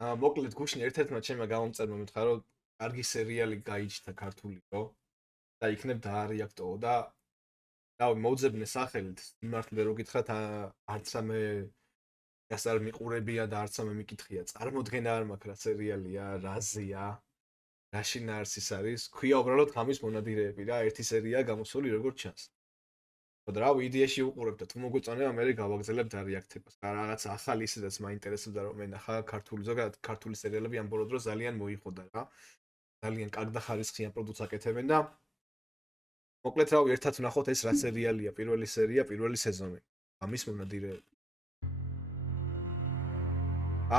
მოკლედ გუშინ ერთ-ერთმა ჩემმა გამომწერმა მითხრა რომ კარგი სერიალი გაიჩნდა ქართულიკო და იქნებ დაარეაქტოო და რავი მოუძებნე სახელით მიმართლე რო გითხრათ არც ამე ეს არ მიყურებია და არც ამე მიკითხია წარმოდგენა არ მაქვს რა სერიალია რაზეა რა შინაარსის არის ქვია უბრალოდ ხამის მონადირეები რა ერთი სერია გამოსული როგორც ჩანს და რავი იდეაში უყურებ და თუ მოგვიწონება მე გავაგზავნებ დარეაქტებას რა რაღაც ახალი ისედაც მაინტერესებდა რომ მე ნახა ქართული ზოგადად ქართული სერიალები ამ ბოლო დროს ძალიან მოიხოდა რა ძალიან კარგ და ხარისხიან პროდუქტს აკეთებენ და მოკლედ რავი ერთად ვნახოთ ეს რა სერიალია პირველი სერია პირველი სეზონი ამის მონადირეები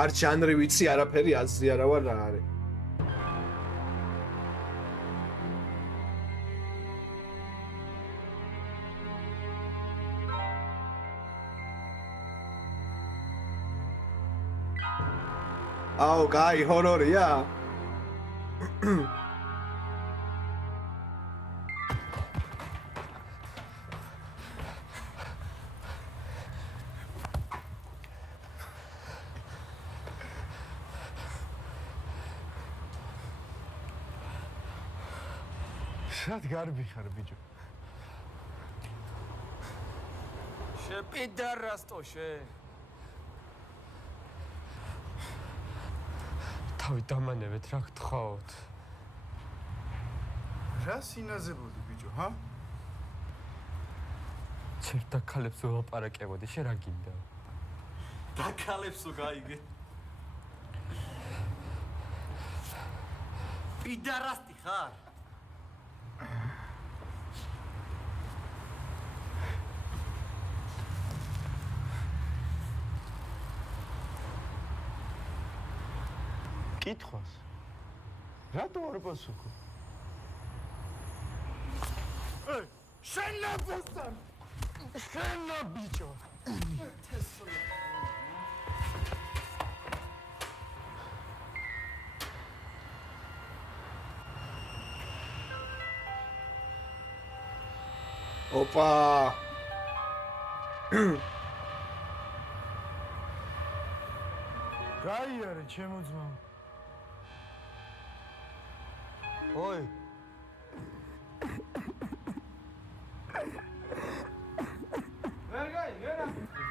არ ჟანრი ვიცი არაფერი აზრი არა ვარ რა არის აუ კაი ჰორორია Շատ გარბი ხარ ბიჭო. შეპიდარასტოშე. თავი დამანებეთ რა გთხოვთ. რა სინაზებოდი ბიჭო, ჰა? ჩემთან ქალებს ველაპარაკებოდი, შენ რა გინდა? და ქალებსო გაიგე. პიდარასტი ხარ? კითხვას. რატო არ პასუხობ? შენა ბოსტან. შენა ბიჭო. ოპა გაიარე ჩემო ძმა. ოი ვერ გაიგე ბიჭო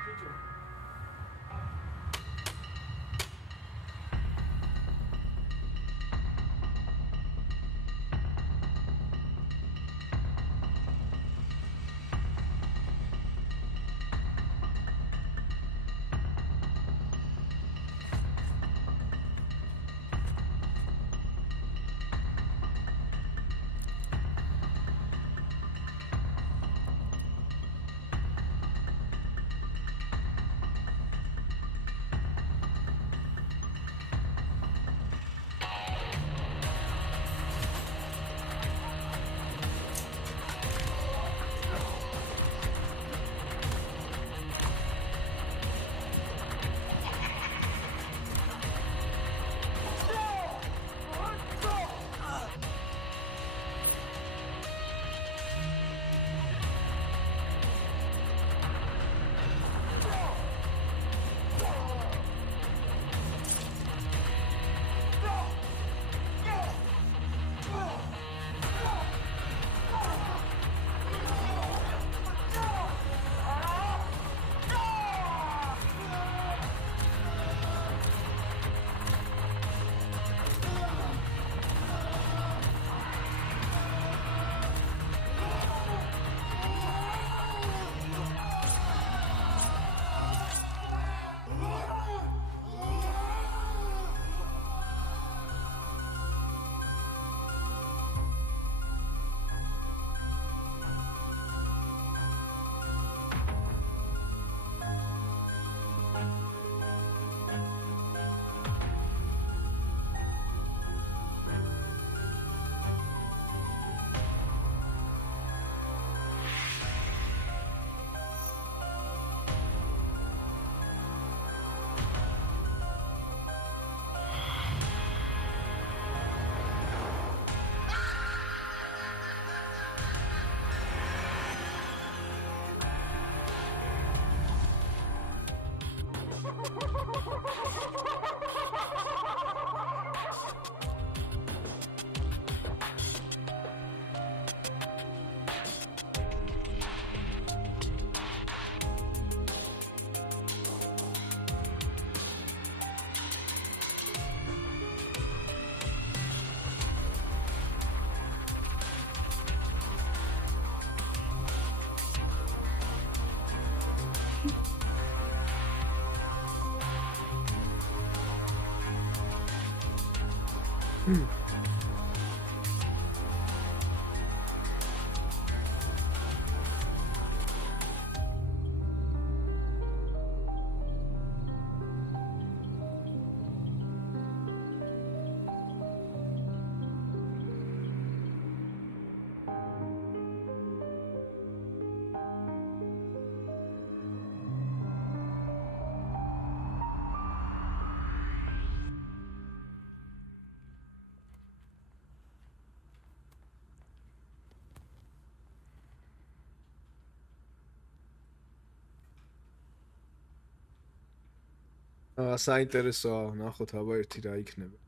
საინტერესოა, ნახოთ აბა ერთი რა იქნება.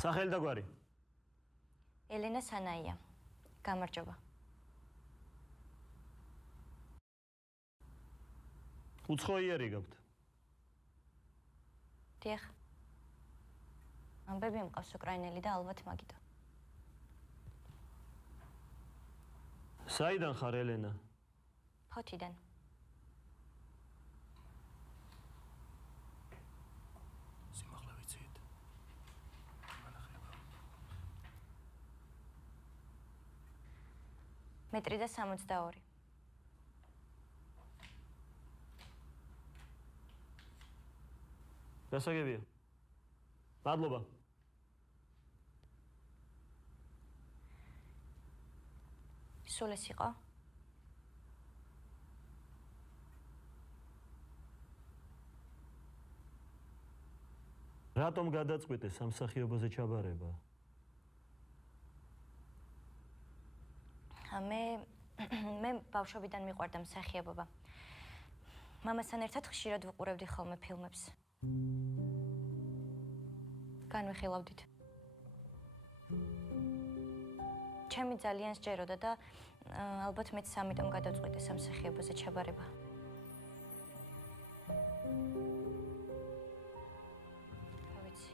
სახელი და გვარი. ელენა სანაია. გამარჯობა. უცხო იერი გაქვთ. დიახ. ამბები მყავს უკრაინელი და ალბათ მაგიტო. საიდან ხარ ელენა? ფოთიდან. სიმაღლე ვიცით. მეტრი და 62. გასაგებია. მადლობა. სულ ეს იყო? რატომ გადაწყვიტე სამსახიობოზე ჩაბარება? მე ბავშვობიდან მიყვარდა მსახიობობა. მამასთან ერთად ხშირად ვუყურებდი ხოლმე ფილმებს. განვიხილავდით. ჩემი ძალიან სჯეროდა და ალბათ მეც ამიტომ გადავწყვიტე სამსახიობოზე ჩაბარება. ვიცი.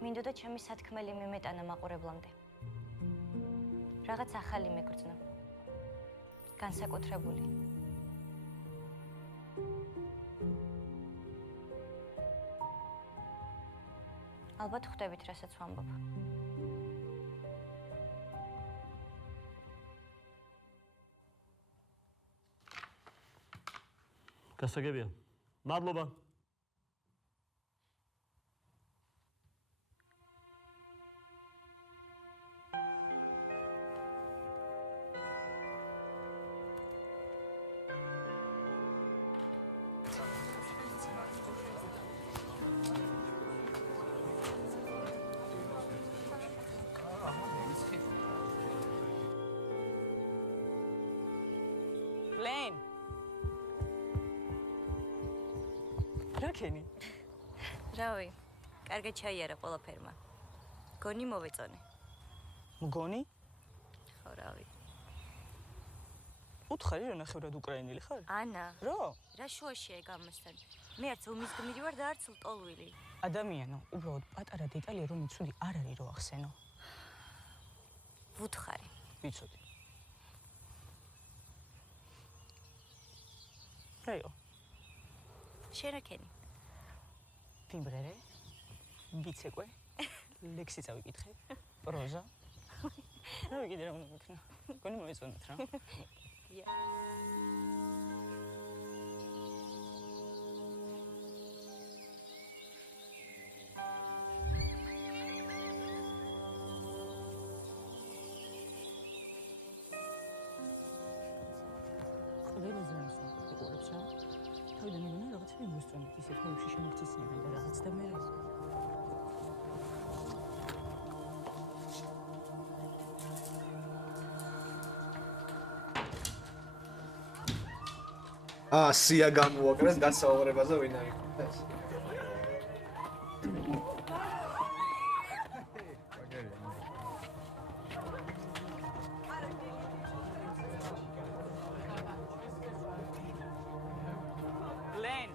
მინდოდა ჩემი სათქმელი მიმეტანა მაყურებლამდე. რაღაც ახალი მეგრძნო. განსაკუთრებული. ალბათ ხვდებით, რასაც ვამბობ. გასაგებია. მადლობა. ლენ. რა ქენი? რავი, კარგად ჩაიარა ყველაფერმა. გონი მოვეწონე. მგონი? ხო, რავი. უთხარი რა ნახევრად უკრაინელი ხარ? ანა, რა? რა შუაშია ეგ ამასთან? მე არც ომის გმირი ვარ და არც ლტოლვილი. ადამიანო, უბრალოდ პატარა დეტალია რომ იცოდი არ არის რო ახსენო. ვუთხარი. ვიცოდი. რაიო? შენ რა ქენი? ფიმბრერე? ბიცეკვე? ლექსი წავიკითხე? პროზა? რა ვიგიდე რა უნდა მეკნა? გონი მოეწონათ რა? ია. ყველაზე ამასაკუთრებულებს რა? თავიდან მეგონა რაღაცები მოსწონით ისეთ ხეებში შემოგწესებენ და რაღაც და მე სია გამოაკრეს გასაუბრებაზე ვინაი. ლენ.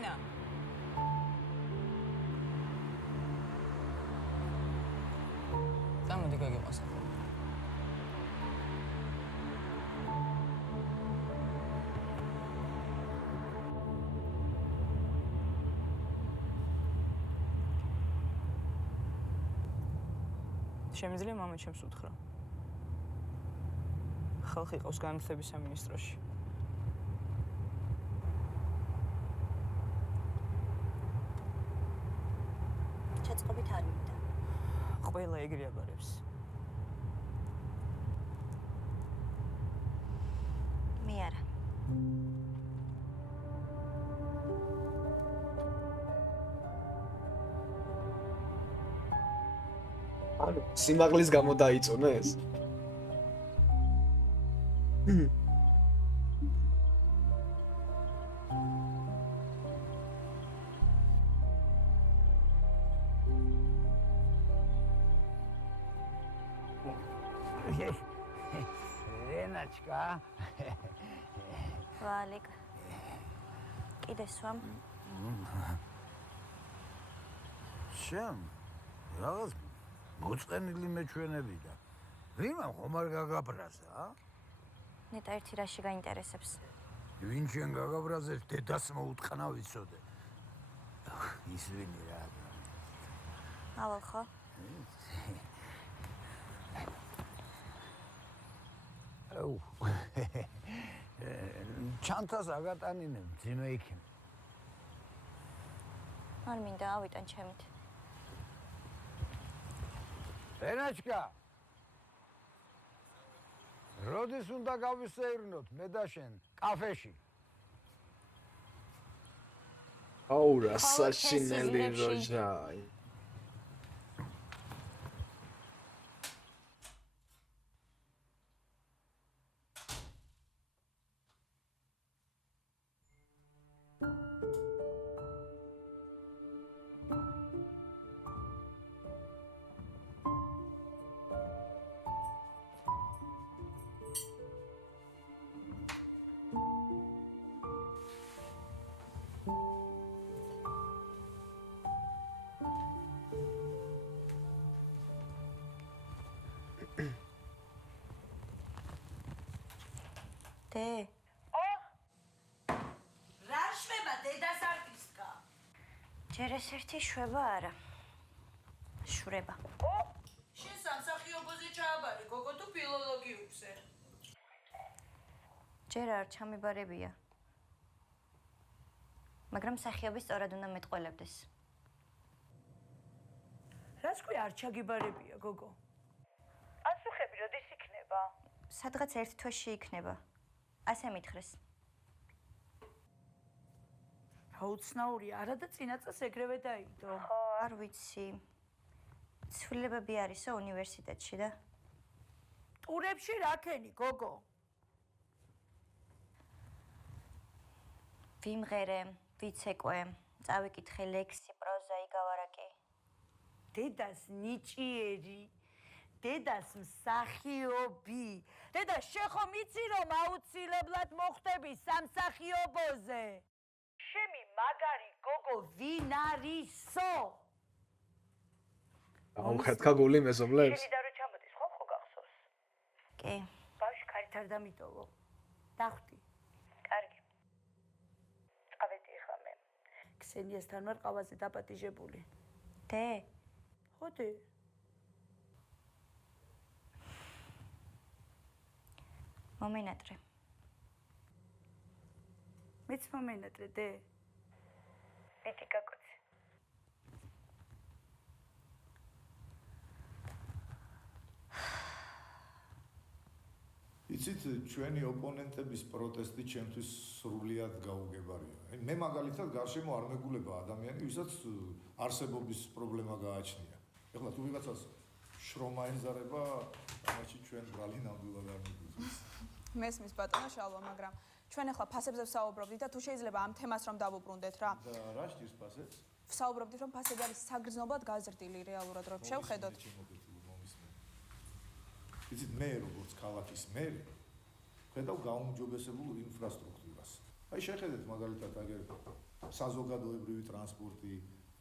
ენა. Გამოდი გაგიმოსახო. შემიძლია მამა ჩემს უთხრა. ხალხი ყავს განათლების სამინისტროში. ჩაწყობით არ მივიდა. ყველა ეგრე აბარებს. მე არა. ანუ სიმაღლის გამო დაიწონეს? რენაჩკა ვალიკ. კიდე სვამ. შენ რაღაც მოწყენილი მეჩვენები და ვინმე ხომ არ გაგაბრაზა? ნეტა ერთი რაში გაინტერესებს. ვინ შენ გაგაბრაზებს დედას მოუტყნა ვიცოდე. ის ვინი რა? ავალ ხო? აუ. ჩანთას აგატანინე ძიმე იქნებ. არ მინდა ავიტან ჩემით. რენაჩკა როდის უნდა გავისეირნოთ მე და შენ კაფეში? აუ რა ყოველ საშინელი თესის როჟა. დე, რა შვება დედას არტისტკა? ჯერ ეს ერთი შვება არა. შვრება. შენ სამსახიობოზე ჩააბარე, გოგო თუ ფილოლოგიურზე? ჯერ არ ჩამიბარებია. მაგრამ სახიობი სწორად უნდა მეტყველებდეს. რას ქვია არ ჩაგიბარებია, გოგო? პასუხები როდის იქნება? სადღაც ერთ თვეში იქნება. ასე მითხრეს. აუცნაურია, არა და წინა წელს ეგრევე დაიდო. არ ვიცი. ცვლილებები არისო უნივერსიტეტში და ტურებში რა ქენი, გოგო? ვიმღერე, ვიცეკვე, წავიკითხე ლექსი, პროზა, იგავარაკი. დედას ნიჭიერი, დედას მსახიობი. დედა, შენ ხომ იცი რომ აუცილებლად მოხდები სამსახიობოზე? შემი მაგარი გოგო ვინ არისო? აუხეთქა გული მეზობლებს? შენი და რო ჩამოდის, ხო გახსოვს? კი, ბავშვი ქარით არ დამიტოვო. დახვდი. კარგი. წავედი ხა მე. ქსენიასთან ვარ ყავაზე დაპატიჟებული. დე, ხოდი. მომენატრე. მეც მომენატრე, დე. მეტი გაკოცი. იცით, ჩვენი ოპონენტების პროტესტი ჩემთვის სრულიად გაუგებარია. მე მაგალითად გარშემო არ მეგულება ადამიანი, ვისაც არსებობის პრობლემა გააჩნია. ეხლა თუ ვიღაცას შრომა ეზარება, ამაში ჩვენ ბრალი ნამდვილად არ მიგვიწევს. მესმის ბატონო შალვა, მაგრამ ჩვენ ახლა ფასებზე ვსაუბრობდით და თუ შეიძლება ამ თემას რომ დავუბრუნდეთ რა. და რა შტირს ფასებს? ვსაუბრობდით რომ ფასები არის საგრძნობლად გაზრდილი რეალურად რომ შევხედოთ. იცით, მე როგორც ქალაქის მერი ხედავ გაუმჯობესებულ ინფრასტრუქტურას. აი შეხედეთ მაგალითად აგერ საზოგადოებრივი ტრანსპორტი,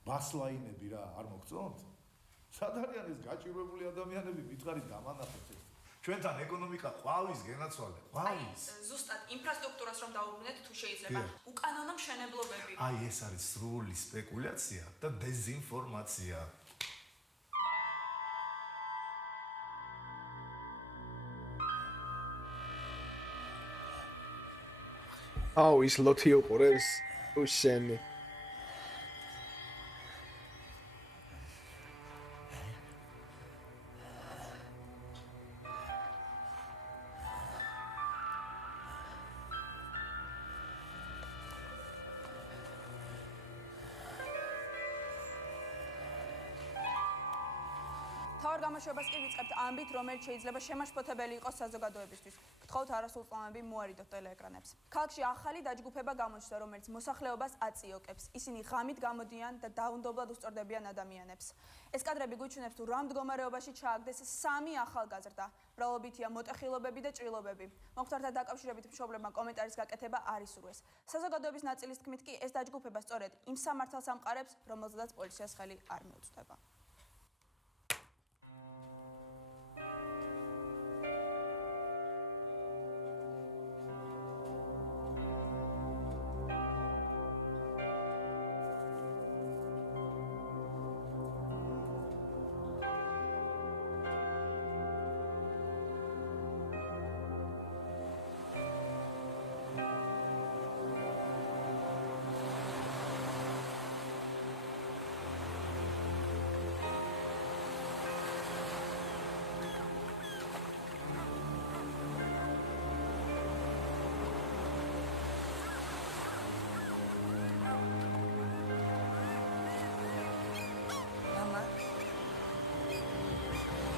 ბასლაინები რა, არ მოგწონთ? სად არიან ეს გაჭირვებული ადამიანები, მითხარით დამანახეთ ეს. ჩვენთან ეკონომიკა ყვავის გენაცვალე, ყვავის. ზუსტად ინფრასტრუქტურას რომ დაუბრუნდეთ თუ შეიძლება. უკანონო მშენებლობები. აი ეს არის სრული სპეკულაცია და დეზინფორმაცია. აუ ის ლოთი უყურებს უშენი თავარ გამოშვებას კი ვიწყებთ ამბით, რომელიც შეიძლება შემაშფოთებელი იყოს საზოგადოებისთვის. გთხოვთ არასრულ წამები მოარიდოთ ტელეეკრანებს. ქალაქში ახალი დაჯგუფება გამოჩნდა, რომელიც მოსახლეობას აწიოკებს. ისინი ღამით გამოდიან და დაუნდობლად უსწორდებიან ადამიანებს. ეს კადრები გუჩვენებს, თუ რა მდგომარეობაში ჩააგდეს 3 ახალგაზრდა. მრავლობითია მოტეხილობები და ჭრილობები. მოხდართან დაკავშირებით მშობლებმა კომენტარის გაკეთება არ ისურვეს. საზოგადოების ნაწილის თქმით კი ეს დაჯგუფება სწორედ იმ სამართალს ამყარებს, რომელზედაც პოლიციას ხელი არ მიუწვდება.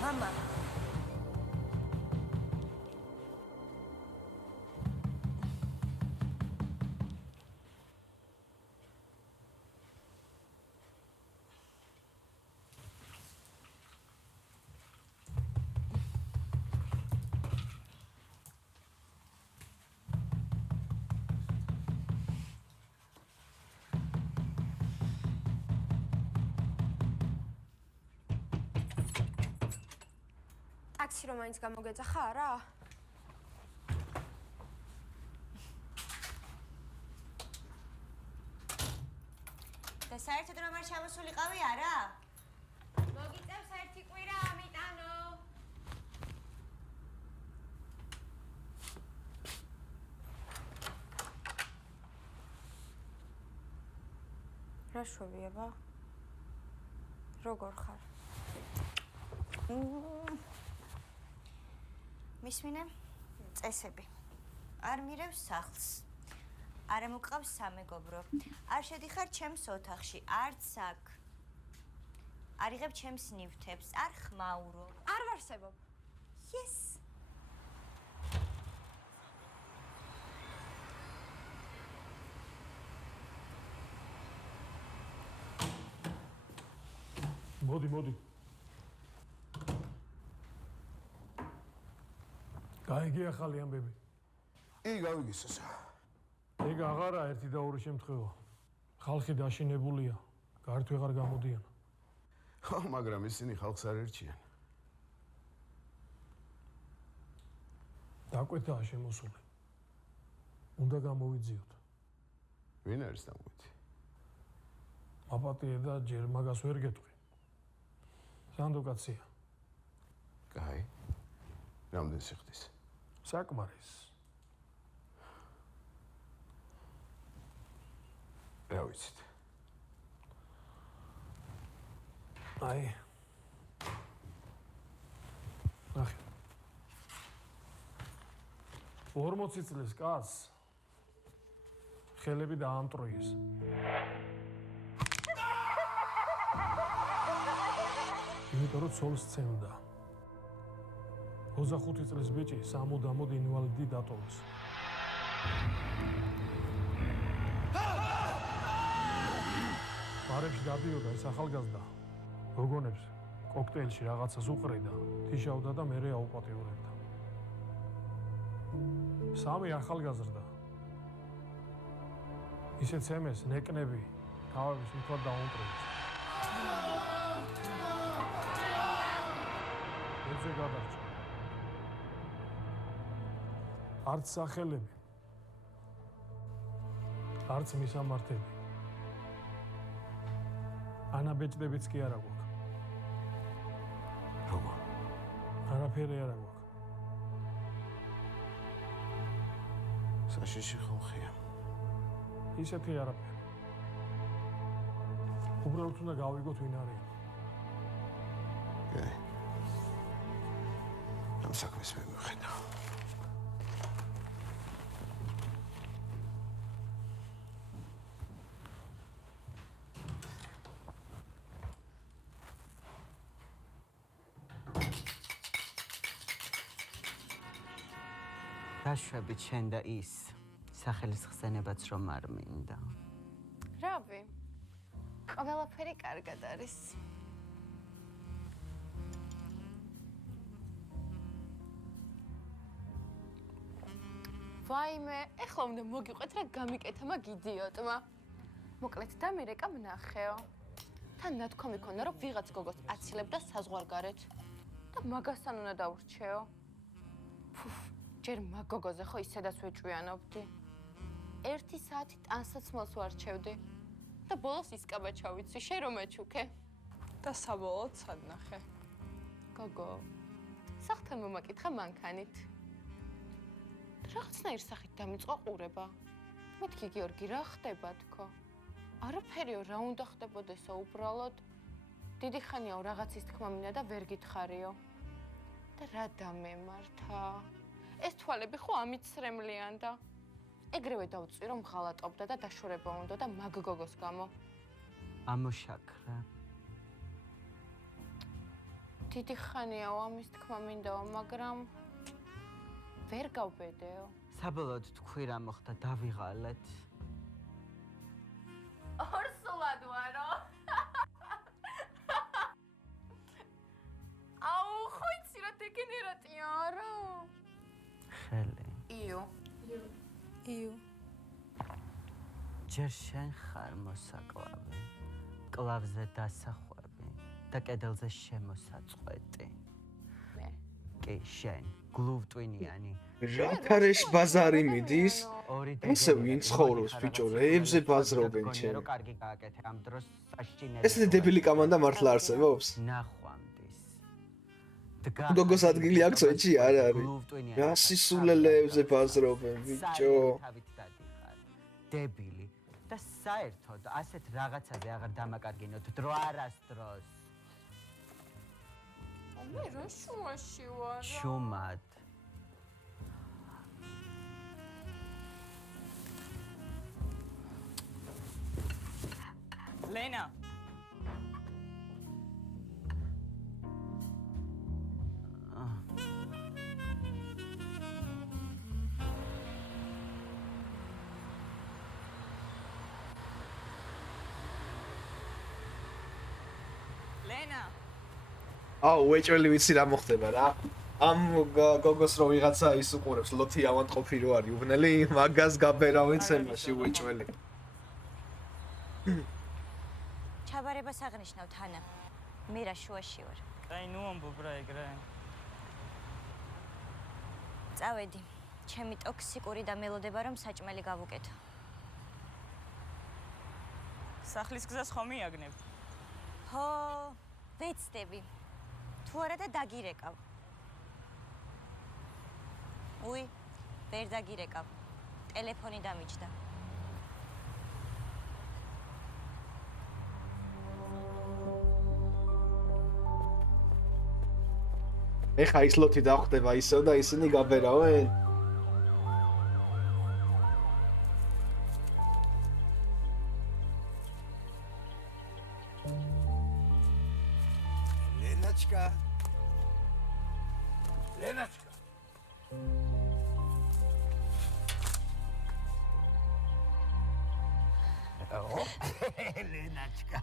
Mama. ტაქსი რომ მაინც გამოგეძახა არა? და საერთოდ რომ არ ჩამოსულიყავი არა? მოგიწევს ერთი კვირა ამიტანო. რა შვებია? როგორ ხარ? მისმინე წესები. არ მირევს სახლს. არ მოკავს სამეგობრო. არ შედიხარ ჩემს ოთახში, არც აქ. არ იღებ ჩემს ნივთებს, არ ხმაურო. არ ვარსებობ. Yes. მოდი. გაიგე ახალი ამბები. კი, გავიგისესა. ეგ აღარა ერთი და ორი შემთხვევა. ხალხი დაშინებულია, გარეთ ვეღარ გამოდიან. ხო, მაგრამ ისინი ხალხს არ ერჩიან. დაკვეთაა შემოსული. უნდა გამოვიძიოთ. ვინ არის დამკვეთი? აპატიე და ჯერ მაგას ვერ გეტყვი. სანდუკაცია. კაი. რამდენი სიხდის? საკმარის. რა ვიცით? აი. ნახე. 40 წლის კაცს ხელები დაამტროიეს. იმიტომ რომ ცოლს ცემდა. 25 წლის ბიჭი სამუდამოდ ინვალიდი დატოვეს. ბარებში დადიოდა ეს ახალგაზრდა. გოგონებს კოქტეილში რაღაცას უყრიდა, თიშავდა და მერე აუპატიურებდა. 3 ახალგაზრდა ისეც ემეს ნეკნები თავების მთლად დაუნტრეს. ეძე გადარჩა. არც სახელები, არც მისამართები. ანაბეჭდებიც კი არა გვაქვს. როგორ? არაფერი არა გვაქვს. საშიში ხალხია. ისეთი არაფერი. უბრალოდ უნდა გავიგოთ ვინ არის. კაი. ამ საქმეს მე მიხედავ. დაშვები შენ და ის სახელის ხსენებაც რომ არ მინდა. რავი. ყველაფერი კარგად არის. ვაიმე, ეხლა უნდა მოგიყვეთ რა გამიკეთა მაგ იდიოტმა. მოკლედ დამირეკა მნახეო. თან ნათქვამი ქონდა რომ ვიღაც გოგოს აცილებდა საზღვარგარეთ და მაგასთან უნდა დაურჩეო. ჯერ მაგ გოგოზე ხო ისედაც ვეჭვიანობდი. 1 საათი ტანსაცმელს ვარჩევდი და ბოლოს ისკაბა ჩავიცი, შენ რომ მეჩუქე. და საბოლოოდ სადნახე. გოგო, სახთან მომაკითხა მანქანით. რაღაცნაირ სახით დამიწყო ყურება. მეთქი გიორგი, რა ხდება თქო? არაფერიო, რა უნდა ხდებოდესო უბრალოდ. დიდი ხანიაო რაღაცის თქმა მინდა და ვერ გითხარიო. და რა დამემართა? ეს თვალები ხო ამით სრემლიანდა. ეგრევე დავწვი რომ ღალატობდა და დაშორება უნდა და მაგ გოგოს გამო. ამოშაქრა. დიდი ხანიაო ამის თქმა მინდაო, მაგრამ ვერ გავბედეო. საბოლოოდ თქვი რა მოხდა დავიღალეთ. ორსულად ვარო. აუ, ხო იცი რა დეგენერატია არა? ხელი. იუ. იუ. ჯერ შენ ხარ მოსაკლავი. კლავზე დასახვევი და კედელზე შემოსაწყვეტი. მე. კი, შენ. გლუვტვინიანი. რათარეშ ბაზარი მიდის? ესე ვინ ცხოვრობს ბიჭო, რეებზე ბაზრობენ ჩემ. რო კარგი გააკეთე ამ დროს საშინელი. ესეთი დებილი კამანდა მართლა არსებობს? ნახვამდის. გოგოს ადგილი აქვს ეჭი არ არის. რა სისულელეებზე ბაზრობენ ბიჭო. დებილი. და საერთოდ ასეთ რაღაცაზე აღარ დამაკარგინოთ დრო არასდროს. მე რა შუაში ვარ? შუმად. ლენა. ლენა. აუ, უეჭველი ვიცი რა მოხდება რა. ამ გოგოს რო ვიღაცა ის უყურებს, ლოთი ავანტყოფი რო არის, უვნელი მაგას გაბერავენ ცემაში უეჭველი. ჩაბარებას აღნიშნავ თანა. მე რა შუაში ვარ. აი ნუ ამბობ რა ეგრე. წავედი. ჩემი ტოქსიკური და მელოდება რომ საჭმელი გავუკეთო. სახლის გზას ხომ მიაგნებ? ჰო, ვეცდები. თუ არა და დაგირეკავ. უი, ვერ დაგირეკავ. ტელეფონი დამიჯდა. ეხა ის ლოთი დახვდება ისო და ისინი გაბერავენ? ლენაჩკა. ლენაჩკა. ო, ლენაჩკა.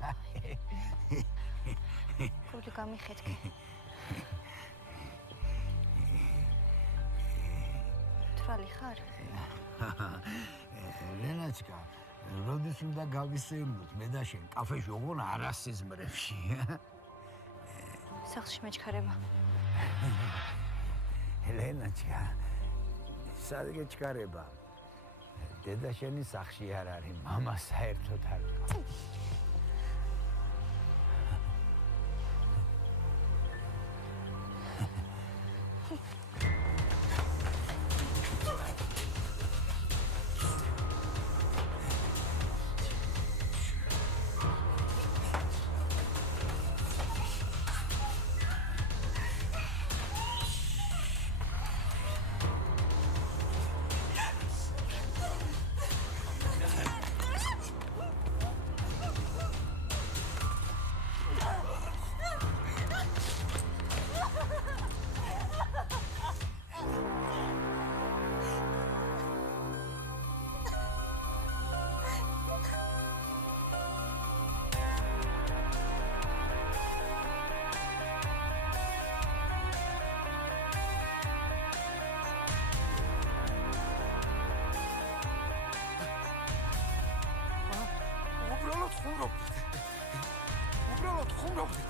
გული გამიხეთკე. თვალი ხარ? ლენაჩკა, როდის უნდა გავისეირნოთ მე და შენ კაფეში ოღონ არასიზმრებში. სახლში მეჩქარება. ელენაჩკა, სადღე ჩქარება. დედა შენი სახლში არ არის, მამა საერთოდ არ. უბრალოდ ხუმრობდით.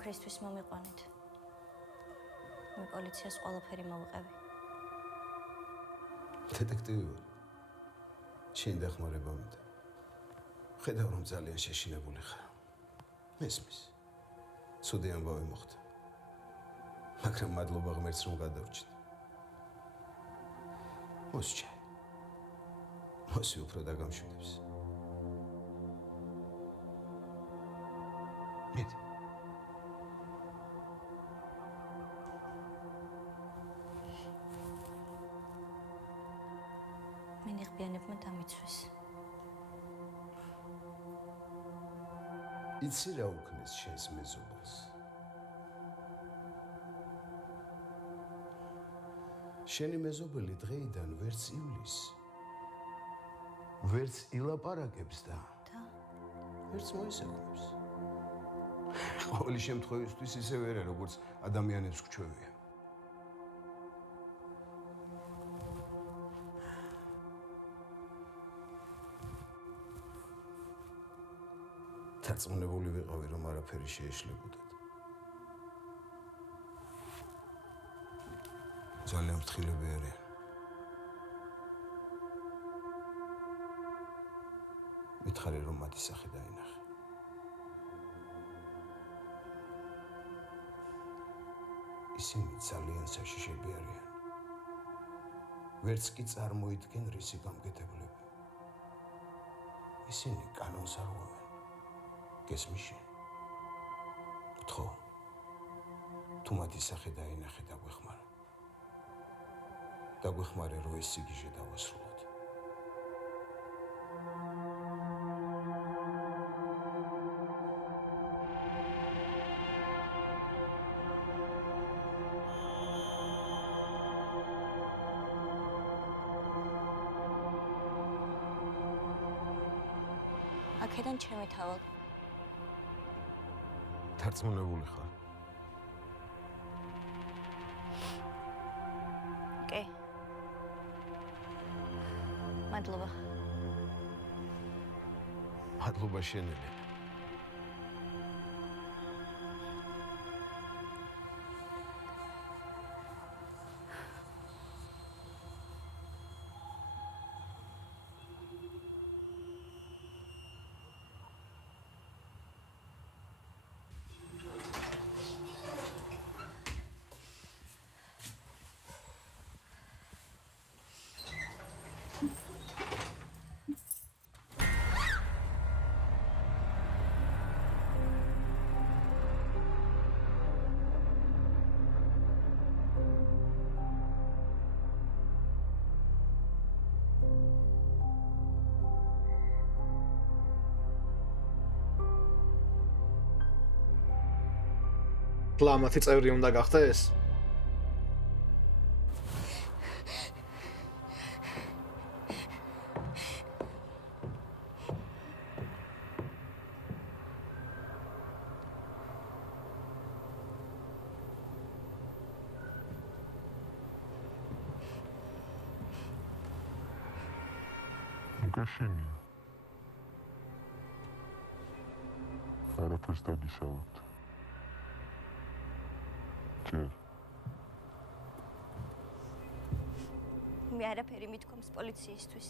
ქრისტვის მომიყვანეთ. მე პოლიციას ყველაფერი მოვყევი. დეტექტივი ვარ. შენ დახმარება მინდა. ხედავ რომ ძალიან შეშინებული ხარ. მესმის. ცუდი ამბავი მოხდა. მაგრამ მადლობა ღმერთს რომ გადავრჩით. მოსჩა. მოსი უფრო დაგამშვიდებს. მიდი. მინიღბიანებმა დამიცვეს. იცი რა უქმნის შენს მეზობელს? შენი მეზობელი დღეიდან ვერც ივლის. ვერც ილაპარაკებს და ვერც მოისაქმებს. ყოველი შემთხვევისთვის ისევე არა, როგორც ადამიანებს გვჩვევია. დარწმუნებული ვიყავი, რომ არაფერი შეეშლებოდათ. ძალიან ფრთხილები არიან. მითხარი, რომ მათი სახე დაინახე. ისინი ძალიან საშიშები არიან. ვერც კი წარმოიდგენ რისი გამგეთებლები. ისინი კანონს არ ღვევენ. გესმის შენ? გთხოვ. თუ მათი სახე დაინახე დაგვეხმარა. დაგვეხმარე რომ ეს სიგიჟე დავასრულოთ. აქედან ჩემი თავად. დარწმუნებული ხარ? კი. მადლობა. მადლობა შენელი. მათი წევრი უნდა გახდეს? მგაშენია. არაფერს დაგისავთ. მე არაფერი მithქვამს პოლიციისთვის.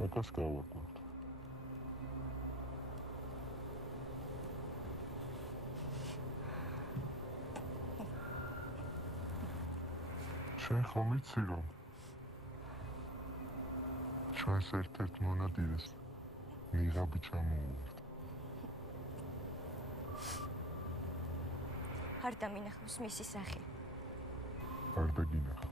მაგას გავაკეთოთ. შენ ხომ იცი რომ ჩვენს ერთ-ერთ მონადირეს ნიღაბი ჩამოუვარდა. არ დამინახავს მისი სახე. არ დაგინახავ.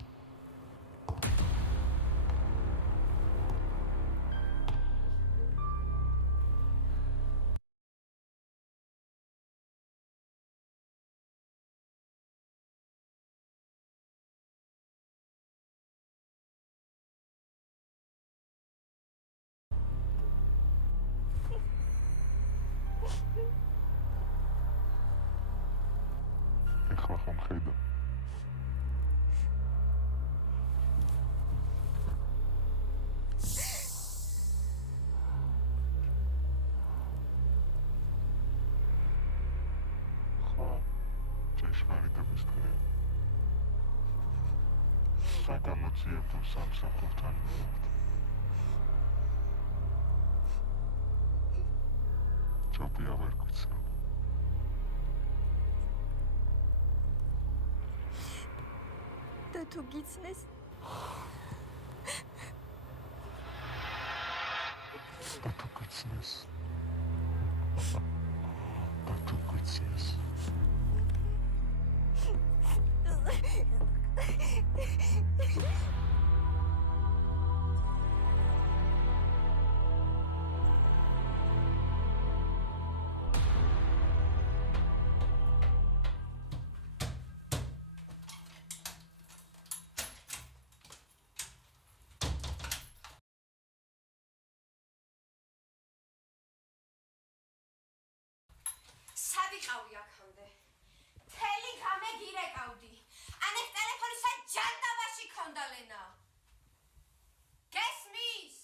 ეხლა ხომ ხედავ. ხო, ჭეშმარიტების დღე. საგამოძიებულ სამსახურთან ვიყავთ. ჯობია ვერ გვიცნობ. და თუ გიცნეს? და თუ გიცნეს? და თუ გიცნეს? სად იყავი აქამდე? მთელი ღამე გირეკავდი. ან ეს ტელეფონი სად ჯანდაბაში ქონდა ლენა? გესმის?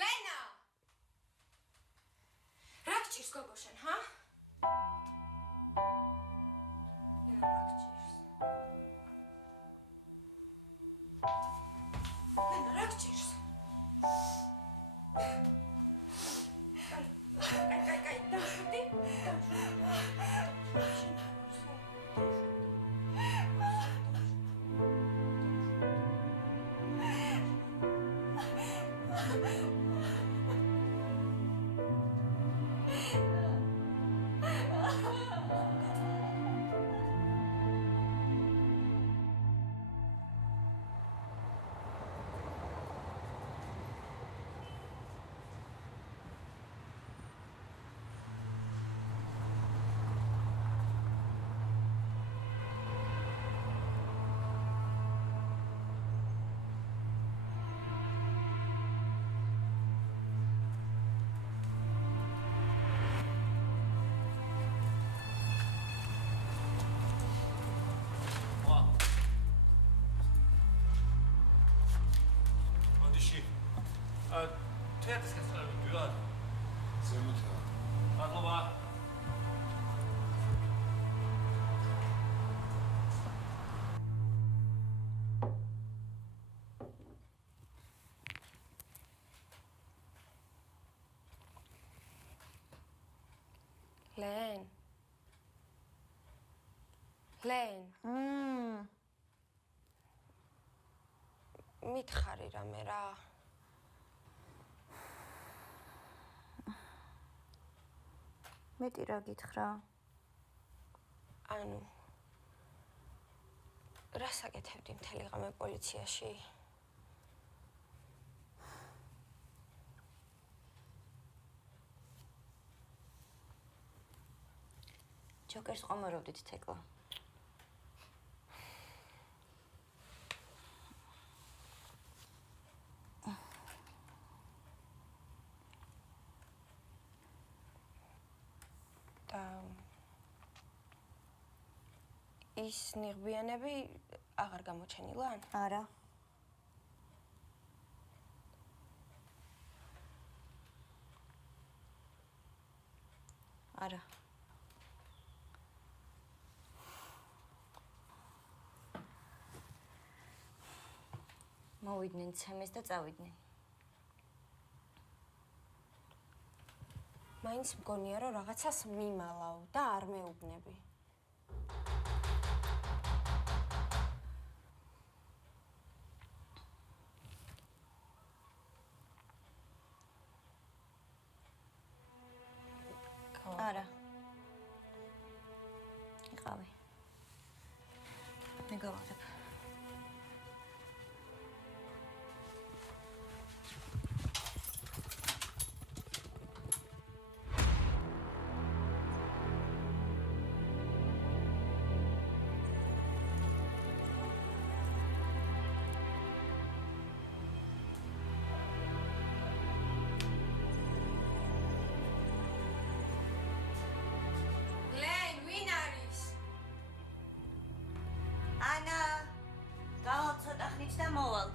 ლენა! რა გჭირს გოგო შენ, ჰა? ლენა, რა გჭირს? ლენა, რა გჭირს? კაი, დაშვიდი? თეატრის კაცები ვიღარ. ზემოთა. მადლობა. ლენ. ლენ. მითხარი რამე რა. მეტი რა გითხრა? ანუ რა საკეთებდი მთელი ღამე პოლიციაში? ჯოკერს ყომარავდით თეკლა. და ის ნიღბიანები აღარ გამოჩენილან? არა. არა. მოვიდნენ ცემეს და წავიდნენ. მაინც მგონია რომ რაღაცას მიმალავ და არ მეუბნები. არა. იყავი. მე გავარებ. და მოვალ.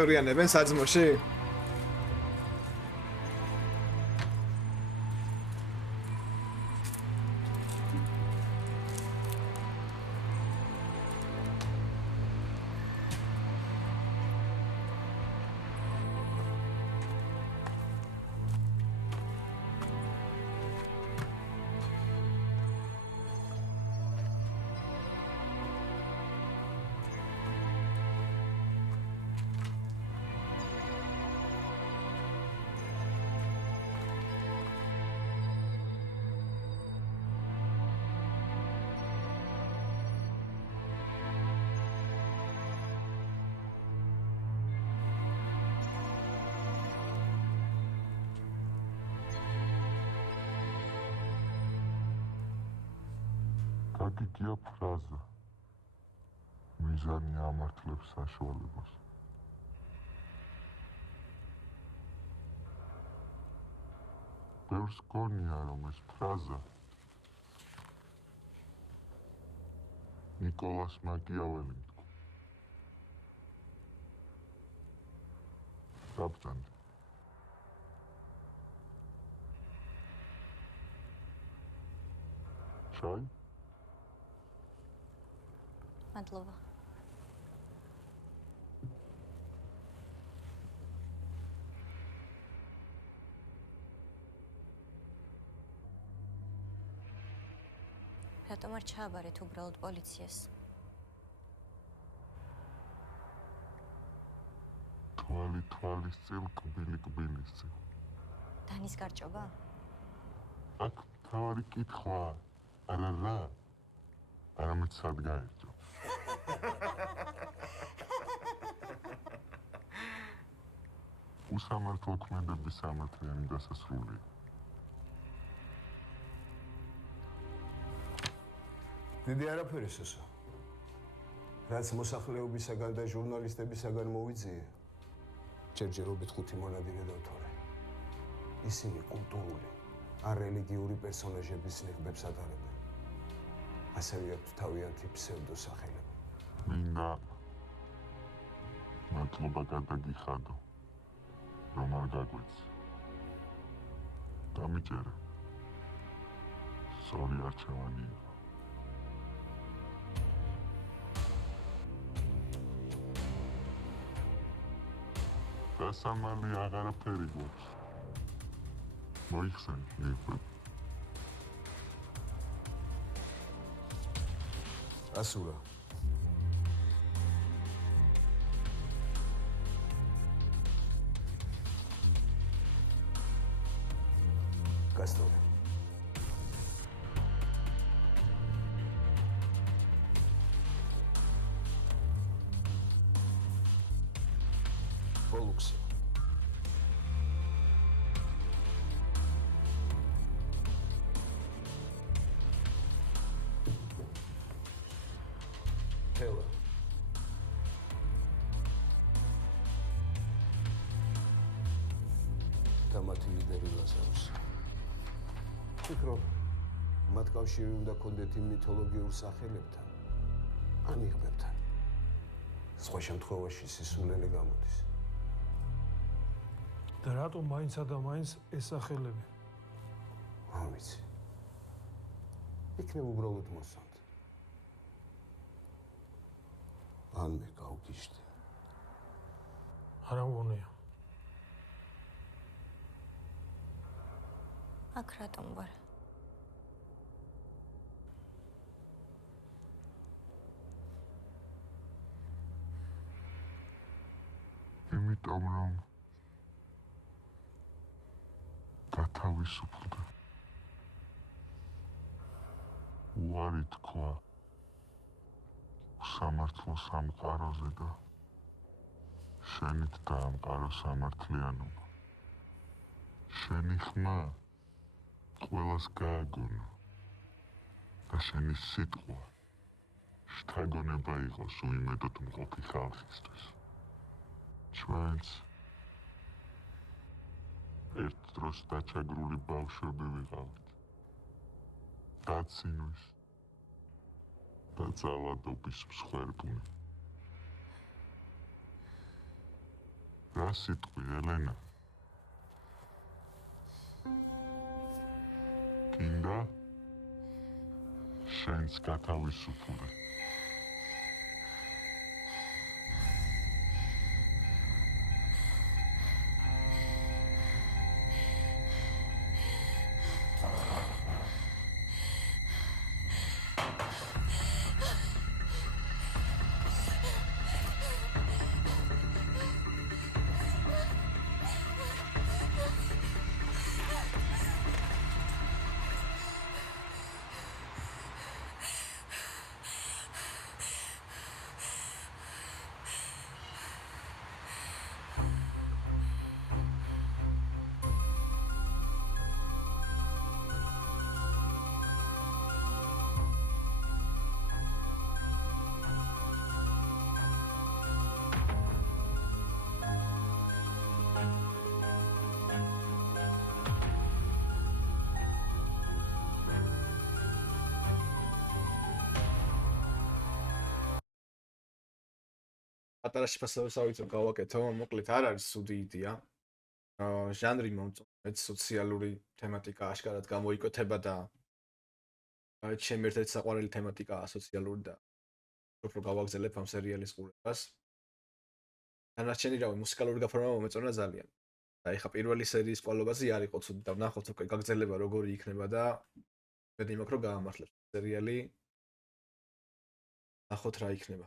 ევრიანებენ საძმოში? გაგიგია ფრაზა. მიზანი ამართლებს საშუალებას. ბევრს გონია, რომ ეს ფრაზა ნიკოლას მაკიაველიმ თქვა. საბჭანდი. ჩაი? მადლობა. რატომ არ ჩააბარეთ უბრალოდ პოლიციას? თვალის წილ, კბილის წილ. დანის გარჭობა? აქ თავი კითხვა. არა რა. არამედ სად გაერთო. უსამართლო ქმედების სამართლიანი დასასრულია. დიდი არაფერი სესო. რაც მოსახლეობისაგან და ჟურნალისტებისაგან მოვიძიე, ჯერჯერობით 5 მონადირე დავთვალე. ისინი კულტურული, არ რელიგიური პერსონაჟების ნიღბებს ატარებენ. ასევე აქვს თავიანთი ფსევდოსახელები. მინდა მადლობა გადაგიხადო, რომ არ გაგვეცი. დამიჯერე. სწორი არჩევანი იყო. დასამალი აღარაფერი გვაქვს. მოიხსენ, მიყვეთ. ასურა. გასტოვე. ბოლუქსი. თელა. და მათი ლიდერი ლაზარუსი. ფიქრობ, მათ კავშირი უნდა ქონდეთ იმ მითოლოგიურ სახელებთან, ან იღბებთან. სხვა შემთხვევაში სისულელე გამოდის. და რატომ მაინცა და მაინც ეს სახელები? არ ვიცი. იქნებ უბრალოდ მოსვამთ. ან მე გავგიშდი. არა მგონია. აქ რატომ ვარ? იმიტომ რომ გათავისუფლდა. უარი თქვა სამართლო სამყაროზე და შენით დაამყარო სამართლიანობა. შენი ხმა ყველას გააგონა და შენი სიტყვა შთაგონება იყოს უიმედოდ მყოფი ხალხისთვის. ჩვენც ერთ დროს დაჩაგრული ბავშვები ვიყავით. დაცინვის და ძალადობის მსხვერპლი. რა სიტყვი, ელენა? გინდა შენს გათავისუფლდე. პატარა შეფასებებსავით გავაკეთო, მოკლედ არ არის სუდი იდეა. ჟანრი მომწონს, სოციალური თემატიკა აშკარად გამოიკვეთება და ჩემი ერთ-ერთი საყვარელი თემატიკაა სოციალური და უფრო გავაგზავნებ ამ სერიალის ყურებას. დანარჩენი რავი, მუსიკალური გაფორმა მომეწონა ძალიან. და ეხა პირველი სერიის კვალობაზე არ იყო ცუდი და ვნახოთ უკვე გაგრძელება როგორი იქნება და მედი მაქვს რომ გაამართლებს სერიალი. ნახოთ რა იქნება.